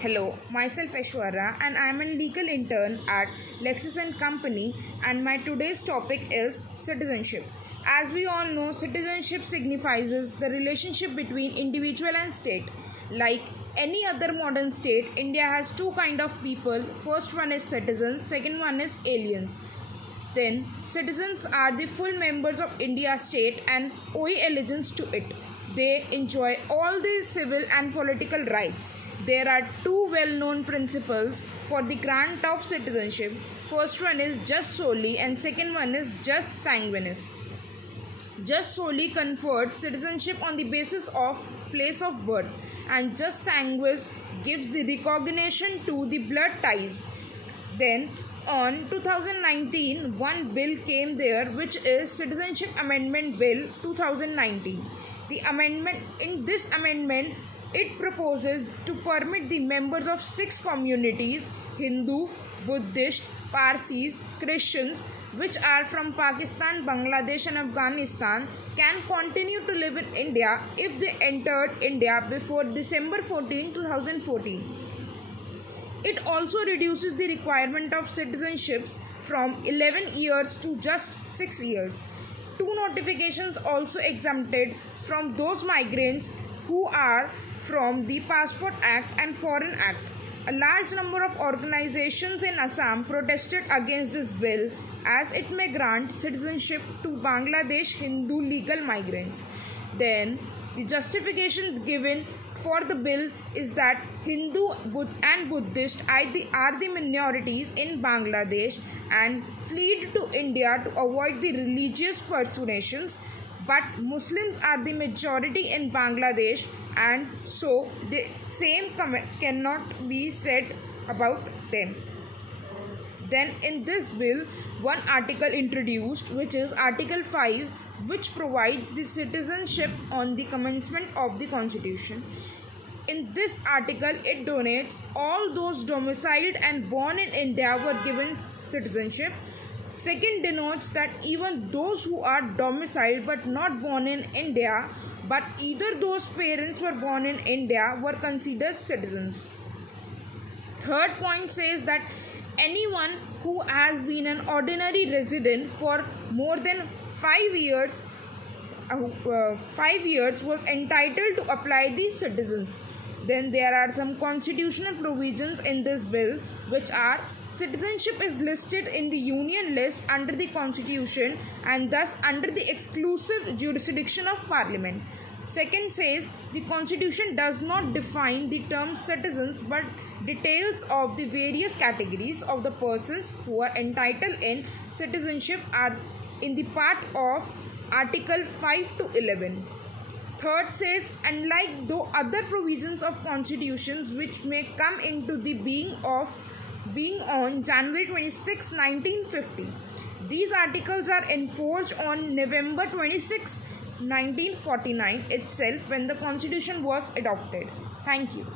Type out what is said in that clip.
Hello, myself Aishwarya and I am a legal intern at Lexis and Company and my today's topic is citizenship. As we all know, citizenship signifies the relationship between individual and state. Like any other modern state, India has two kind of people. First one is citizens, second one is aliens. Then, citizens are the full members of India state and owe allegiance to it. They enjoy all the civil and political rights. There are two well-known principles for the grant of citizenship. First one is jus soli and second one is jus sanguinis. Jus soli confers citizenship on the basis of place of birth and jus sanguinis gives the recognition to the blood ties. Then on 2019, one bill came there which is Citizenship Amendment Bill 2019. The amendment in this amendment it proposes to permit the members of six communities Hindu, Buddhist, Parsis, Christians which are from Pakistan, Bangladesh and Afghanistan can continue to live in India if they entered India before December 14, 2014. It also reduces the requirement of citizenships from 11 years to just 6 years. Two notifications also exempted from those migrants who are from the Passport Act and Foreign Act. A large number of organizations in Assam protested against this bill as it may grant citizenship to Bangladesh Hindu legal migrants. Then, the justification given for the bill is that Hindu and Buddhist are the minorities in Bangladesh and fled to India to avoid the religious persecutions, but Muslims are the majority in Bangladesh and so the same cannot be said about them. Then in this bill, one article introduced which is Article 5 which provides the citizenship on the commencement of the constitution. In this article, it donates all those domiciled and born in India were given citizenship. Second denotes that even those who are domiciled but not born in India, but either those parents were born in India were considered citizens. Third point says that anyone who has been an ordinary resident for more than 5 years was entitled to apply the citizens. Then there are some constitutional provisions in this bill which are citizenship is listed in the union list under the constitution and thus under the exclusive jurisdiction of parliament. Second says the constitution does not define the term citizens but details of the various categories of the persons who are entitled in citizenship are in the part of Article 5 to 11. Third says, unlike the other provisions of constitutions which may come into the being on January 26, 1950, these articles are enforced on November 26, 1949 itself when the constitution was adopted. Thank you.